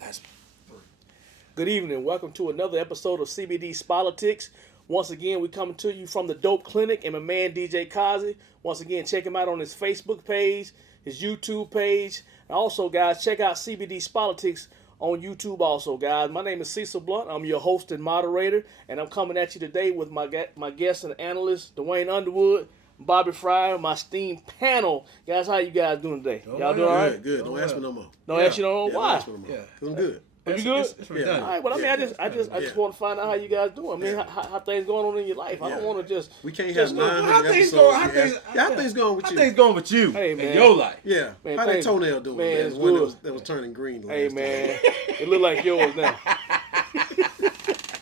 That's Good evening. Welcome to another episode of CBD's Politics. Once again, we're coming to you from the Dope Clinic and my man DJ Kazi. Once again, check him out on his Facebook page, his YouTube page. And also, guys, check out CBD's Politics on YouTube also, guys. My name is Cecil Blunt. I'm your host and moderator. And I'm coming at you today with my guest and analyst, Dwayne Underwood, Bobby Fryer, my esteemed panel. Guys, how you guys doing today? Y'all doing all right? Good. Don't ask me no more. Don't ask you no more? Why? Don't ask me no more. Because I'm good. Are you good? It's redundant. All right. Well, I mean, I just want to find out how you guys doing. I mean, how things going on in your life. I don't want to just. We can't have 900 how things episodes. going? How things going with How you? things going with you? Hey, man. In your life? Yeah. Man, how that toenail doing? man, Man, it's the one good. that was turning green. Hey, Last man, it look like yours now.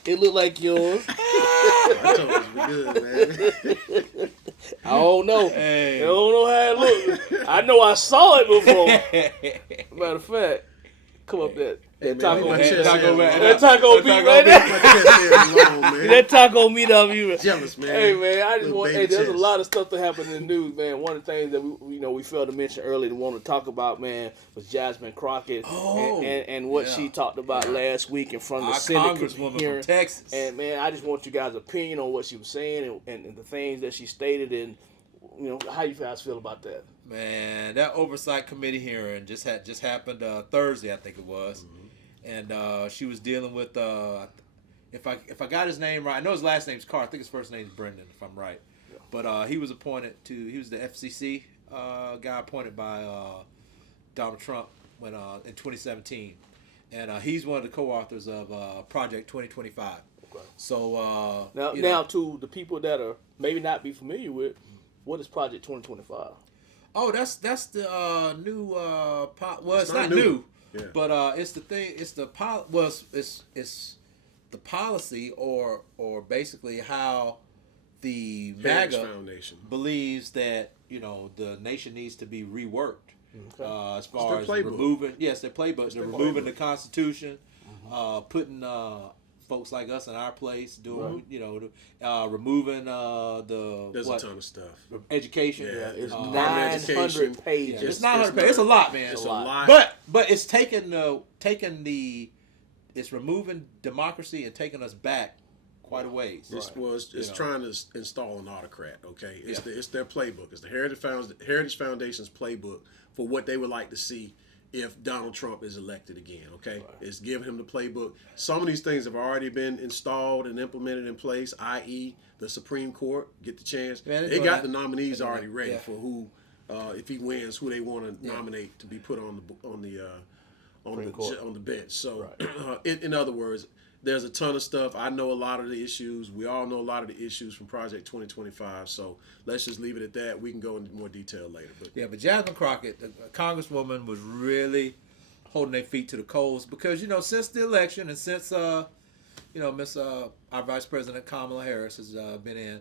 It look like yours. My toes be good, man. I don't know. Hey. I don't know how it look. I know I saw it before. Matter of fact, come up that. That taco, my meat. chest taco hair meat. long. That taco meat right My there. chest hair long, man. That taco meat of you. Jealous, man. Hey man, I just Little want. baby Hey, there's a chest. lot of stuff that happened in the news, man. One of the things that we failed to mention earlier, and want to talk about, man, was Jasmine Crockett and what she talked about last week in front of the Our Senate congresswoman hearing. from Texas. And man, I just want you guys' opinion on what she was saying and the things that she stated, and how you guys feel about that. Man, that oversight committee hearing just happened Thursday, I think it was, and she was dealing with if I got his name right, I know his last name's Carr. I think his first name's Brendan, if I'm right. Yeah. But he was the FCC guy appointed by Donald Trump when in 2017, and he's one of the co-authors of Project 2025. Okay. So now to the people that are maybe not be familiar with, what is Project 2025? Oh, that's the new. Well, it's not new. new, Yeah. but it's the thing. It's the it's the policy or basically how the Heritage MAGA Foundation believes that the nation needs to be reworked as far their as playbook. removing. Yes, their playbook. They're their removing playbook. the Constitution, putting folks like us in our place, doing removing the There's a ton of stuff. education. Yeah, It's education. 900 pages. It's 900 pages. It's a lot, man. It's a lot. But it's it's removing democracy and taking us back quite a ways. It's trying to install an autocrat. Okay, it's their playbook. It's the Heritage Foundation's playbook for what they would like to see if Donald Trump is elected again. Okay, it's giving him the playbook. Some of these things have already been installed and implemented in place, i.e., the Supreme Court get the chance. Man, they got the nominees already ready for who, if he wins, who they want to nominate to be put on the bench. So, in other words, there's a ton of stuff. I know a lot of the issues. We all know a lot of the issues from Project 2025. So let's just leave it at that. We can go into more detail later. But Jasmine Crockett, the congresswoman, was really holding their feet to the coals because since the election and since our Vice President Kamala Harris has been in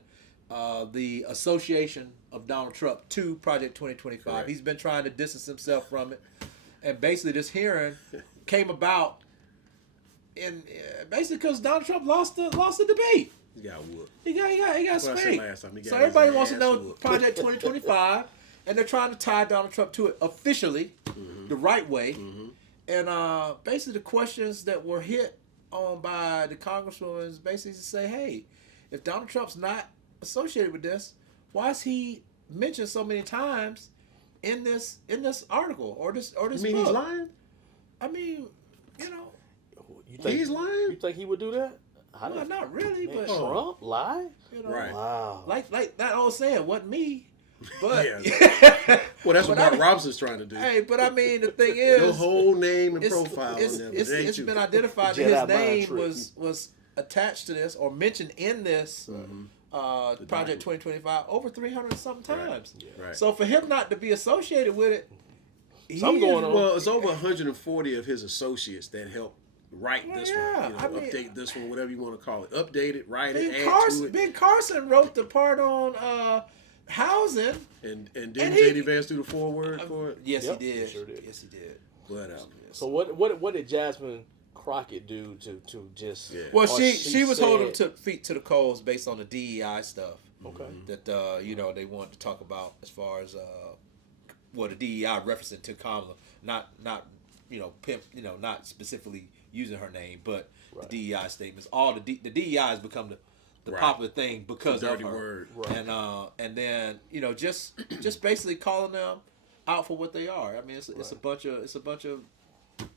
the association of Donald Trump to Project 2025. Correct. He's been trying to distance himself from it, and basically this hearing came about. And basically, because Donald Trump lost the debate, He got whooped. he got Well, I said spanked. last time, he got So his everybody wants to ass know whooped. Project 2025, and they're trying to tie Donald Trump to it officially, the right way. And basically, the questions that were hit on by the congresswoman is basically to say, hey, if Donald Trump's not associated with this, why is he mentioned so many times in this article or this You mean book? he's lying? I mean, You think He's lying? You think he would do that? well, not really, but Trump lie? Right. Wow. like that old saying, wasn't me, but Well, that's what But Mark Robinson's trying to do. hey, but I mean the thing is, Your whole name and it's, profile it's, on there. but it's, it ain't it's you. been identified Jedi that mind his name trick. was attached to this or mentioned in this Project 2025 over 300 something times. Right. So for him not to be associated with it, Something going on. Well, it's over 140 of his associates that helped write this yeah, one. I mean, Update this one, whatever you want to call it. Update it, write it, Ben add to it. Ben Carson wrote the part on housing. And And didn't he- J.D. Vance do the foreword for it? Yes, Yep, he did. he sure did. Yes, he did. Whatever. So what did Jasmine Crockett do to just? Yeah. Well, or she was holding said- feet to the coals based on the DEI stuff. Okay. That they wanted to talk about as far as the DEI referencing to Kamala, not pimp, not specifically using her name, but the DEI statements. All the DEI has become the popular thing because of her. Word. Right. And then just basically calling them out for what they are. I mean, it's a bunch of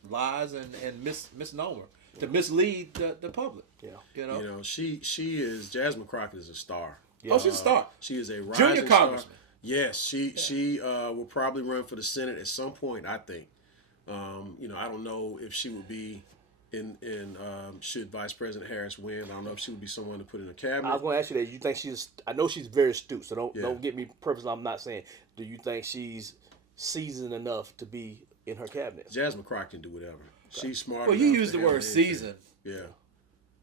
lies and misnomer to mislead the public. Yeah. She is Jasmine Crockett is a star. Yeah. Oh, she's a star. She is a rising junior congressman. Star. Yes, she will probably run for the Senate at some point, I think. I don't know if she would be in should Vice President Harris win. I don't know if she would be someone to put in a cabinet. I was going to ask you that. You think I know she's very astute, so don't get me purposely. I'm not saying. Do you think she's seasoned enough to be in her cabinet? Jasmine Crockett can do whatever. Okay. She's smart. Well, you use the word season. Yeah.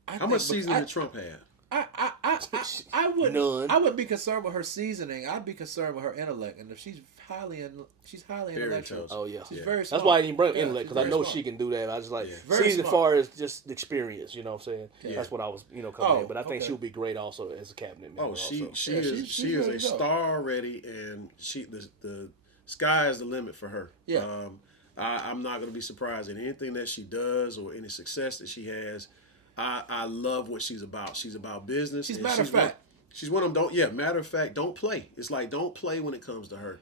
How much seasoning did Trump have? I wouldn't be concerned with her seasoning. I'd be concerned with her intellect, and if she's highly intellectual. Oh yeah, she's very smart. That's why I didn't bring intellect, because I know she can do that. I just season as far as just experience. You know what I'm saying? Yeah. That's what I was coming in. But I think she'll be great also as a cabinet member. Oh, she is a star already, and the sky is the limit for her. Yeah. I'm not going to be surprised in anything that she does or any success that she has. I love what she's about. She's about business. She's matter of fact. She's one of them. Matter of fact, don't play. It's like don't play when it comes to her.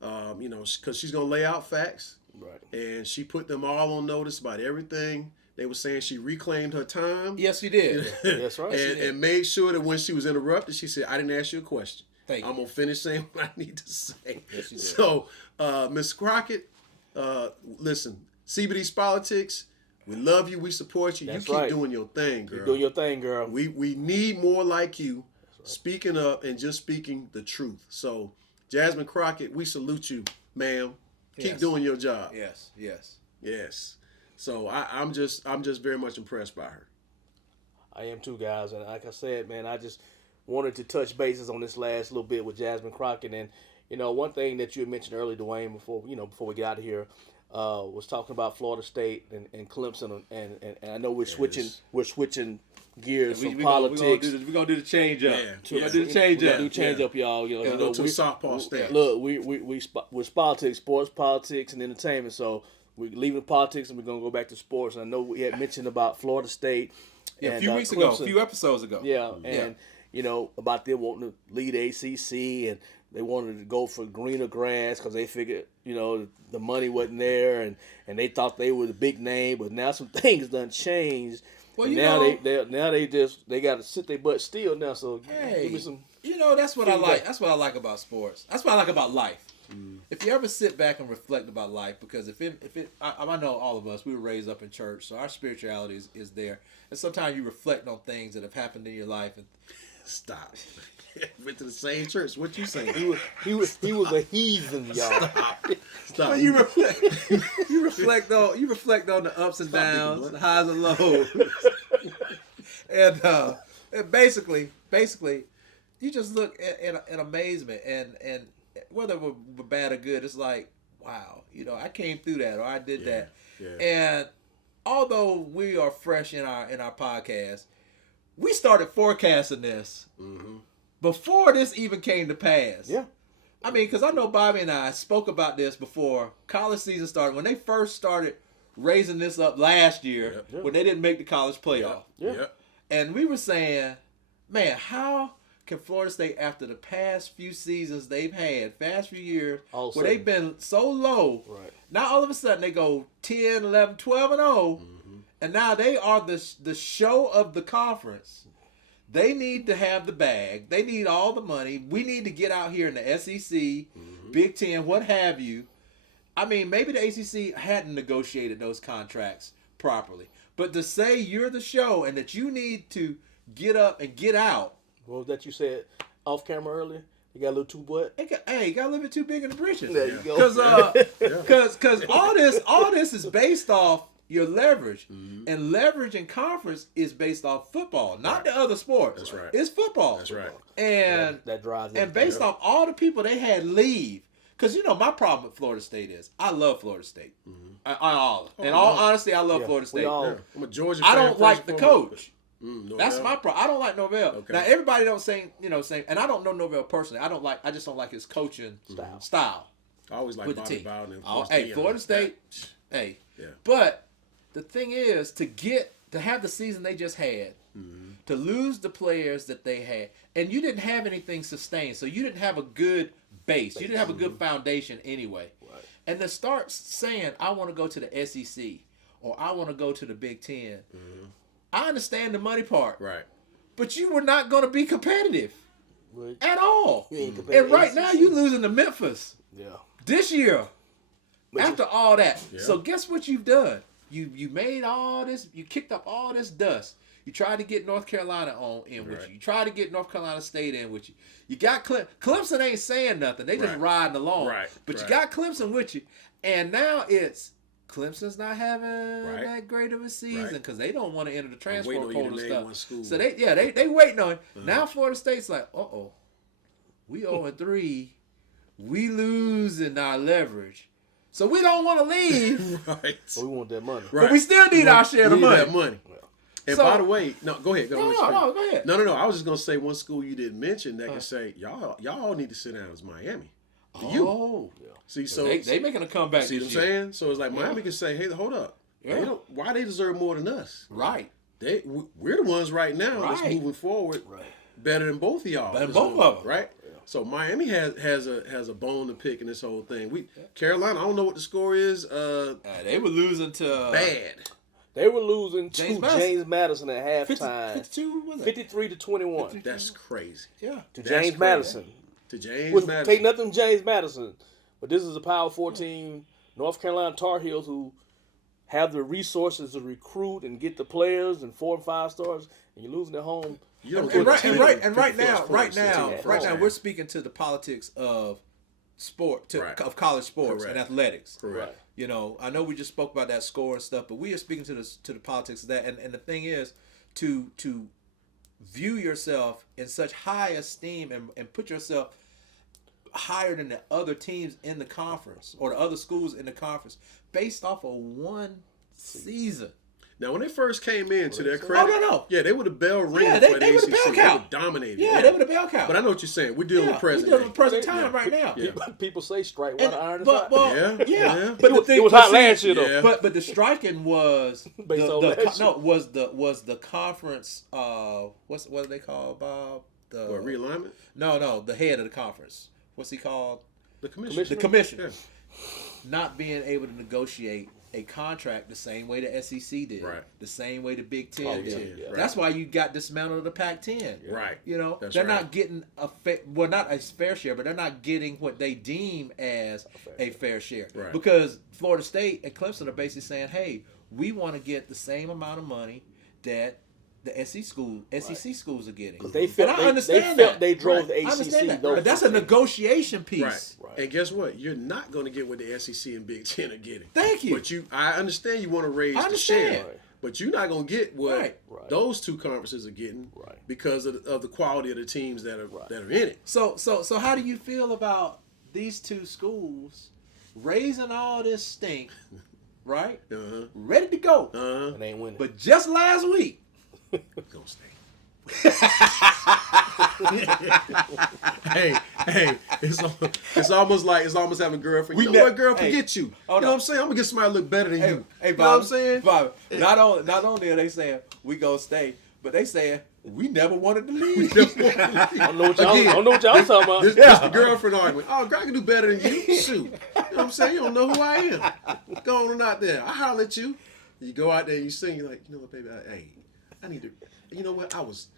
Because she's gonna lay out facts. Right. And she put them all on notice about everything. They were saying she reclaimed her time. Yes, she did. That's right. and made sure that when she was interrupted, she said, "I didn't ask you a question. I'm gonna finish saying what I need to say." Yes, she did. So, Ms. Crockett, listen, CBD's Politics. We love you. We support you. That's you keep doing your thing, girl. Keep doing your thing, girl. We need more like you, speaking up and just speaking the truth. So, Jasmine Crockett, we salute you, ma'am. Keep doing your job. Yes. So I'm just very much impressed by her. I am too, guys. And like I said, man, I just wanted to touch bases on this last little bit with Jasmine Crockett. And one thing that you had mentioned earlier, Dwayne, before we got out of here. Was talking about Florida State and Clemson, and I know we're switching gears from politics. We're gonna do the change up. We're gonna do the change up. Do change up, y'all. Go to softball state. Look, we politics, sports, politics, and entertainment. So we're leaving politics and we're gonna go back to sports. And I know we had mentioned about Florida State. A few weeks ago, a few episodes ago. About them wanting to lead ACC and. They wanted to go for greener grass because they figured, the money wasn't there, and they thought they were the big name. But now some things done changed. Well, they got to sit their butt still now. So give me some. That's what I like. That's what I like about sports. That's what I like about life. If you ever sit back and reflect about life, because I know all of us, we were raised up in church, so our spirituality is there. And sometimes you reflect on things that have happened in your life. And stop. Went to the same church. What you saying? He was a heathen, y'all. Stop. But you reflect on the ups and downs, the highs and lows, and basically, you just look in amazement, and whether we're bad or good, it's like, wow, I came through that, or I did that, and although we are fresh in our podcast, we started forecasting this. Mm-hmm. Before this even came to pass. Yeah. I mean, because I know Bobby and I spoke about this before college season started. When they first started raising this up last year, when they didn't make the college playoff. And we were saying, man, how can Florida State, after the past few seasons they've had, past few years, where they've been so low, now all of a sudden they go 10, 11, 12, and 0, and now they are the show of the conference. They need to have the bag. They need all the money. We need to get out here in the SEC, Big Ten, what have you. I mean, maybe the ACC hadn't negotiated those contracts properly. But to say you're the show and that you need to get up and get out. What was that you said off camera earlier? You got a little too butt? You got a little bit too big in the britches. There you go. Because all this is based off your leverage. And leverage in conference is based off football, not the other sports. That's right. It's football. That's right. And that drives and based off all the people they had leave. Because, my problem with Florida State is I love Florida State. In all honesty, I love Florida State. I'm a Georgia fan. I don't like the coach. Norvell? That's my problem. I don't like Norvell. Okay. Now everybody don't say, and I don't know Norvell personally. I just don't like his coaching style. I always like Bobby Bowden. Florida State. Hey, Yeah. But the thing is, to have the season they just had, to lose the players that they had, and you didn't have anything sustained, so you didn't have a good base. You didn't have a good foundation anyway. Right. And to start saying, I want to go to the SEC or I want to go to the Big Ten, I understand the money part. Right. But you were not going to be competitive Right. at all. You ain't competitive. And right now, you losing to Memphis Yeah. this year. But After all that. Yeah. So guess what you've done? You made all this, you kicked up all this dust. You tried to get North Carolina in with Right. you. You tried to get North Carolina State in with you. You got Clemson ain't saying nothing. They just Right. riding along. Right. But you Right. got Clemson with you. And now it's Clemson's not having Right. that great of a season Right. because they don't want to enter the transfer waiting on you to portal name stuff. one school. So they waiting on it. Now Florida State's like, we 0-3. We losing our leverage. So we don't want to leave. Right. But we want that money. Right. But we still need our share of the We need money. that money. And So- by the way, no, go ahead. No, go ahead. No. I was just gonna say one school you didn't mention that can say y'all all need to sit down is Miami. Oh, See, so they making a comeback see what I'm this year. saying? So it's like Miami can say, hey, hold up. Yeah. They don't, why they deserve more than us? Right. We're the ones right now that's Right. moving forward Right. better than both of y'all. Better than this both moment, of them. right? So Miami has a bone to pick in this whole thing. Carolina, I don't know what the score is. They were losing to Bad. They were losing to James Madison. James Madison at 50, halftime. 52, was it? 53-21 That's crazy. Yeah. to That's James crazy. Madison. To James Which Madison. take nothing from James Madison, but this is a Power 4 team, North Carolina Tar Heels, who have the resources to recruit and get the players and 4 and 5 stars, and you're losing at home. You don't And get the right team now, 50 plus points to right team. now, we're speaking to the politics of sport, Right. of college sports Correct. and athletics. Correct. You know, I know we just spoke about that score and stuff, but we are speaking to the politics of that. And the thing is, to view yourself in such high esteem and put yourself higher than the other teams in the conference or the other schools in the conference based off of one season. Now, when they first came in, to their credit, no. yeah, they would have bell ring Yeah, for they the would've ACC. bell They count. would dominate. Yeah, they would have bell count. But I know what you're saying. We're dealing with present. We're dealing with day. present time right now. Yeah. People say strike while the iron is hot. Yeah. But it was hot last year though. Yeah. But the striking was Based on last year. was the conference. What do they call Bob? The What, realignment? No, the head of the conference. What's he called? The commission. The commissioner. Yeah. Not being able to negotiate a contract the same way the SEC did, Right. the same way the Big Ten Big did. Ten, yeah. That's why you got dismantled of the Pac-10. Right. You know, That's they're right. not getting not a fair share, but they're not getting what they deem as a fair share. Right. Because Florida State and Clemson are basically saying, hey, we want to get the same amount of money that the SEC schools are getting. They felt And I they understand felt that. they drove Right. the I understand ACC. that. though. But that's a negotiation piece. Right. And guess what? You're not going to get what the SEC and Big Ten are getting. Thank you. But I understand you want to raise I the understand. share. But you're not going to get what Right. those two conferences are getting Right. because of the quality of the teams that are in it. So how do you feel about these two schools raising all this stink, right? Uh-huh. Ready to go. Uh-huh. And they ain't winning. But just last week, Gonna stay. hey, it's almost like having a girlfriend. You know what, girl, forget you. You know what I'm saying? I'm gonna get somebody to look better than you. Hey, you Bob, know what I'm saying? Bob, not only are they saying we gonna stay, but they saying we never wanted to leave. I don't know what y'all talking about. This the girlfriend argument. Oh, girl, I can do better than you. Shoot. You know what I'm saying? You don't know who I am. Go on out there. I holler at you. You go out there and you sing. You're like, you know what, baby? I need to. You know what? I was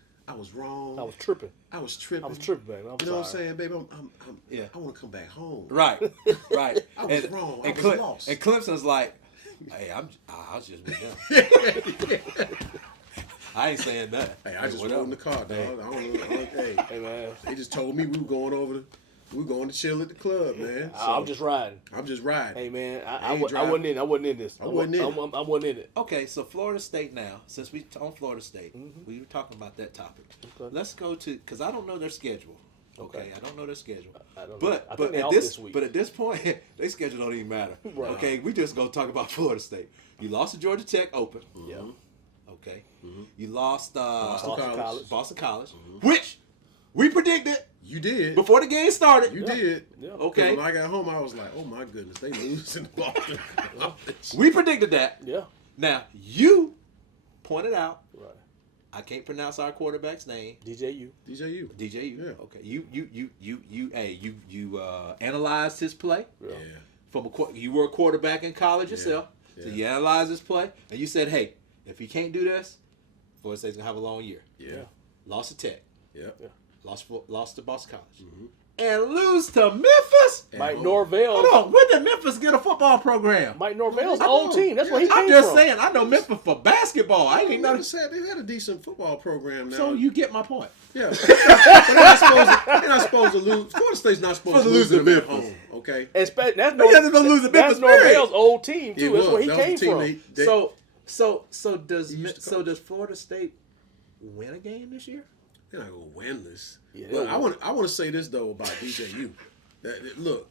wrong. I was tripping. I was tripping, baby. You know what I'm saying, baby? I want to come back home. Right. I was wrong. I was lost. And Clemson's like, hey, I was just with them. I ain't saying nothing. Hey, I just rode in the car, dog. I don't know. Hey man, They just told me we were going to chill at the club, man. So, I'm just riding. I'm just riding. Hey man, I I ain't wasn't in. I wasn't in this. I wasn't in it. I wasn't in it. Okay, so Florida State now, since we on Florida State, we were talking about that topic. Okay. Let's go to, because I don't know their schedule. Okay, I don't know their schedule. I don't know. But I think they at off this week. But at this point, their schedule don't even matter. Right. Okay, we just gonna talk about Florida State. You lost to Georgia Tech Open. Yeah. Okay. You lost Boston College. Boston College, which we predicted You did. Before the game started. You did. Yeah. Okay. When I got home, I was like, oh my goodness, they losing the ball. We predicted that. Yeah. Now, you pointed out, Right. I can't pronounce our quarterback's name. DJU. DJU. DJU. Yeah. Okay. You analyzed his play. Yeah. You were a quarterback in college yourself. Yeah. So you analyzed his play, and you said, hey, if he can't do this, Florida State's going to have a long year. Yeah. Lost to Tech. Yep. Yeah. Lost to Boston College. Mm-hmm. And lose to Memphis? Mike Norvell. Hold on. When did Memphis get a football program? Mike Norvell's I old know. team. That's where he came I'm just from. saying, I know Memphis for basketball. I didn't know. Never said they had a decent football program now. So you get my point. Yeah. But they're not supposed to lose. Florida State's not supposed to lose to them at home. Okay. That's They're gonna lose to that's Memphis, period. Norvell's old team too. That's where he That was came the team from. they- So used to coach. does Florida State win a game this year? They're not gonna win this. Yeah, But they'll I want to say this though about DJU. Look,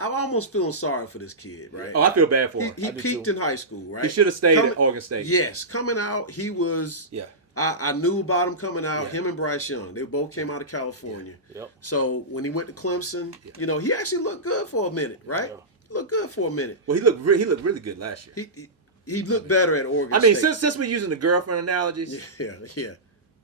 I'm almost feeling sorry for this kid, right? Oh, I feel bad for him. He I do peaked too. in high school, right? He should have stayed at Oregon State. Yes, coming out, he was. Yeah. I knew about him coming out. Yeah. Him and Bryce Young, they both came out of California. Yep. So when he went to Clemson, he actually looked good for a minute, right? Yeah. Looked good for a minute. Well, he looked really good last year. He looked better at Oregon I mean, State. since we're using the girlfriend analogies, Yeah.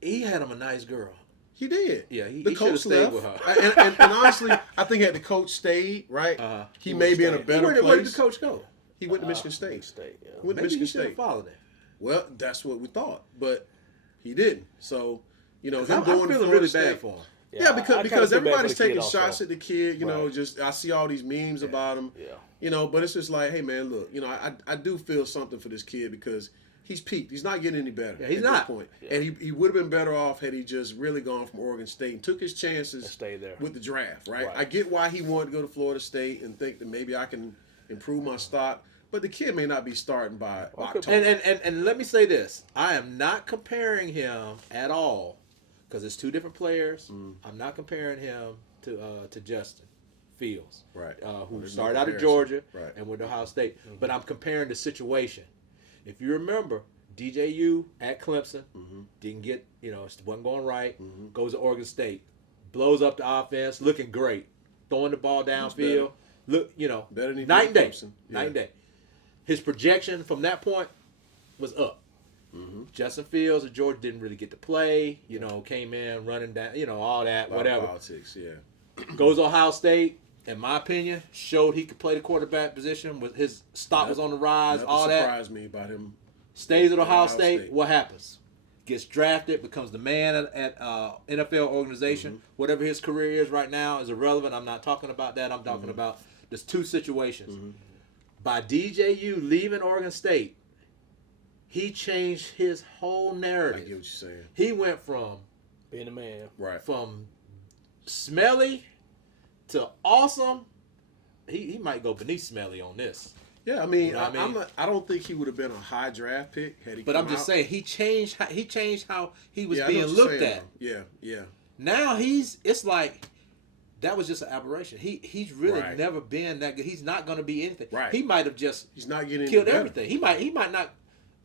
he had him a nice girl. He did. Yeah, he the should've coach stayed left. with her. and honestly, I think had the coach stayed, right, he He may would've be in a stayed. better Where place. did the coach go? He went to Michigan State. State. Yeah. He went to Maybe he Michigan should have State. followed him. Well, that's what we thought, but he didn't. So, him I'm going to feeling Florida really State. bad for him. Yeah, I because kinda feel bad for everybody's the kid taking also. shots at the kid. Right. Just I see all these memes about him. Yeah. But it's just like, hey man, look, I do feel something for this kid because he's peaked. He's not getting any better. Yeah, he's at not. this point. Yeah. And he would have been better off had he just really gone from Oregon State and took his chances And stay there. with the draft. Right? Right. I get why he wanted to go to Florida State and think that maybe I can improve my stock. But the kid may not be starting by October. And let me say this: I am not comparing him at all because it's two different players. I'm not comparing him to Justin Fields, Right. who There's started no out of comparison. Georgia Right. and went to Ohio State. But I'm comparing the situation. If you remember, DJU at Clemson didn't get, it wasn't going right. Goes to Oregon State, blows up the offense, looking great, throwing the ball downfield. Look, Better than he night and did at day, Clemson. night and day. His projection from that point was up. Justin Fields of Georgia didn't really get to play. Came in running down. All that, whatever. Politics, yeah. Goes to Ohio State. In my opinion, showed he could play the quarterback position. With his stock was on the rise. That all that. surprised me about him. Stays at Ohio Ohio State. State. What happens? Gets drafted, becomes the man at NFL organization. Whatever his career is right now is irrelevant. I'm not talking about that. I'm talking about there's two situations. By DJU leaving Oregon State, he changed his whole I narrative. get what you're saying. He went from Being a man. Right. smelly to awesome. He might go beneath smelly on this. Yeah, I mean, You know what I mean? I don't think he would have been a high draft pick had he. But come I'm just out. saying he changed how he was Yeah, I know being what you're looked saying, at. though. Yeah. Now it's like that was just an aberration. He's really Right. never been that good. He's not going to be anything. Right. He might have just He's not getting killed any better. everything. He might not.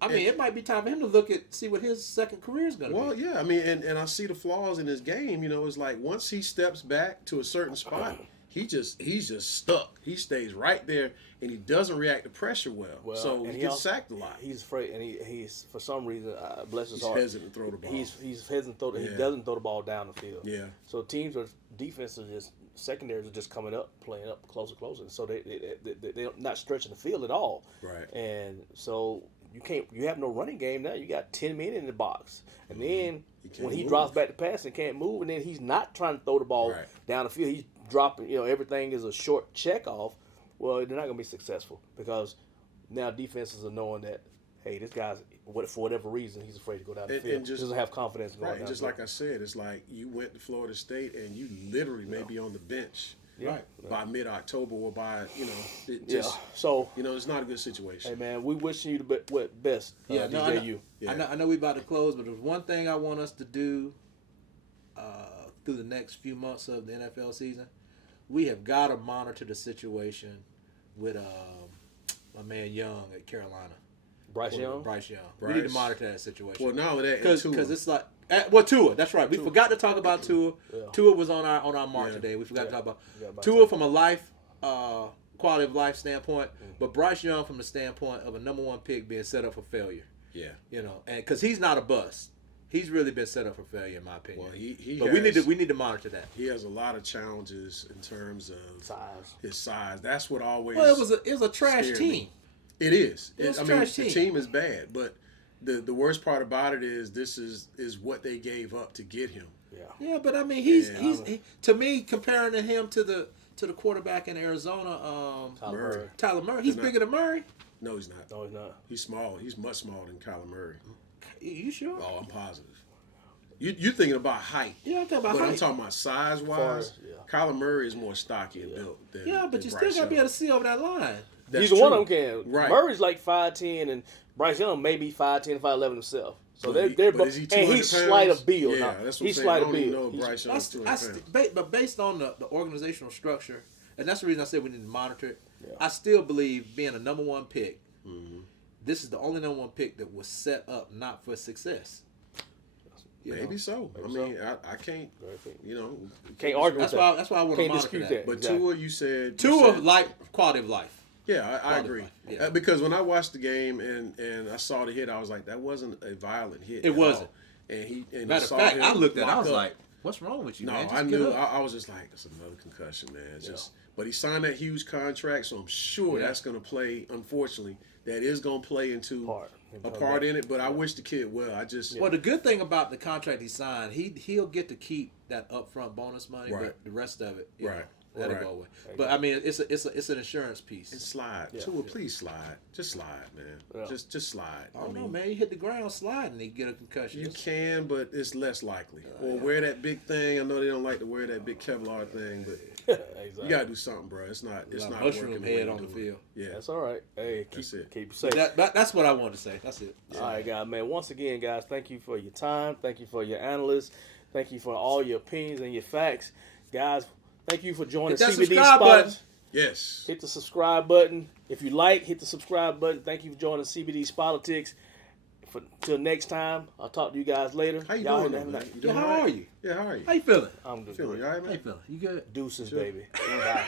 I mean, it might be time for him to see what his second career is going to Well, be. yeah, I mean, and I see the flaws in his game. It's like once he steps back to a certain spot, he's just stuck. He stays right there, and he doesn't react to pressure well. So and he gets also- sacked a lot. He's afraid, and he's for some reason, bless his He's heart, hesitant to throw the ball. He's hesitant to throw. He Yeah. doesn't throw the ball down the field. Yeah. So teams are defenses just secondaries are just coming up, playing up closer, and so they're not stretching the field at all. Right. And so you have no running game now. You got 10 men in the box, and then can't when he move. drops back to pass and can't move, and then he's not trying to throw the ball Right. down the field. He's dropping. Everything is a short check off. Well, they're not going to be successful because now defenses are knowing that, hey, this guy's for whatever reason he's afraid to go down the field. He doesn't have confidence in going Right, down and just the like field. I said, it's like you went to Florida State and you literally may be on the bench Yeah. by mid-October or by, it Yeah. just, So, it's not a good situation. hey man, we wishing you the best. Yeah, no, I know, DJU. Yeah. I know we about to close, but there's one thing I want us to do through the next few months of the NFL season. We have got to monitor the situation with my man Young at Carolina. Bryce Young. We need to monitor that situation. Well, not only that, because it's like Tua. That's right. We forgot to talk about Tua. Yeah. Tua was on our mark today. We forgot to talk about Tua from a quality of life standpoint, but Bryce Young from the standpoint of a number one pick being set up for failure. Yeah. You know, and because he's not a bust. He's really been set up for failure, in my opinion. Well, we need to monitor that. He has a lot of challenges in terms of his size. That's what always. Well, it was a trash team. Me. It is. It was a trash team. The team is bad, but the worst part about it is this is what they gave up to get him. Yeah. Yeah, but I mean, he's to me comparing him to the quarterback in Arizona, Tyler Murray. He's bigger than Murray. No, he's not. No, he's not. He's small. He's much smaller than Kyler Murray. You sure? Oh, I'm positive. You're thinking about height. Yeah, I'm talking about height. I'm talking about size-wise. Kyler Murray is more stocky and built than but you Bryce still got to be able to see over that line. Neither one of them can. Right. Murray's like 5'10", and Bryce Young may be 5'10", 5'11" himself. So they're both, and he's slight of build. Yeah, that's what I'm saying. I don't even know if Bryce Young's 200 pounds. But based on the organizational structure, and that's the reason I said we need to monitor it. Yeah. I still believe being a number one pick, this is the only number one pick that was set up not for success. Maybe so. I mean, I can't. Can't argue with that. That's why I want to monitor that. But Tua, you said quality of life. Yeah, I agree. Yeah. Because when I watched the game and I saw the hit, I was like, that wasn't a violent hit. It wasn't. All. And Matter of fact, I looked at it, I was like, what's wrong with you, no, man? Just I knew. I was just like, it's another concussion, man. But he signed that huge contract, so I'm sure that's going to play. Unfortunately, that is going to play into a part in it. But I wish the kid well. Well, the good thing about the contract he signed, he'll get to keep that upfront bonus money, but the rest of it, that'll go away. But I mean, it's an insurance piece. And slide, Tua, please slide. Just slide, man. Yeah. Just slide. I don't know, man. You hit the ground sliding, and you get a concussion. You can, but it's less likely. Or wear that big thing. I know they don't like to wear that big Kevlar thing, but exactly. you gotta do something, bro. It's not mushroom working head on the field. Yeah, that's all right. Hey, keep safe. That's what I wanted to say. That's it. All right, guys, man. Once again, guys, thank you for your time. Thank you for your analysts. Thank you for all your opinions and your facts, guys. Thank you for joining CBD Spots. Yes. Hit the subscribe button. If you like, hit the subscribe button. Thank you for joining CBD's Politics. Till next time, I'll talk to you guys later. How you doing, man? How are you? Yeah, how are you? How you feeling? I'm good. Feeling all right, man? How you feeling? You good? Deuces, baby. Bye.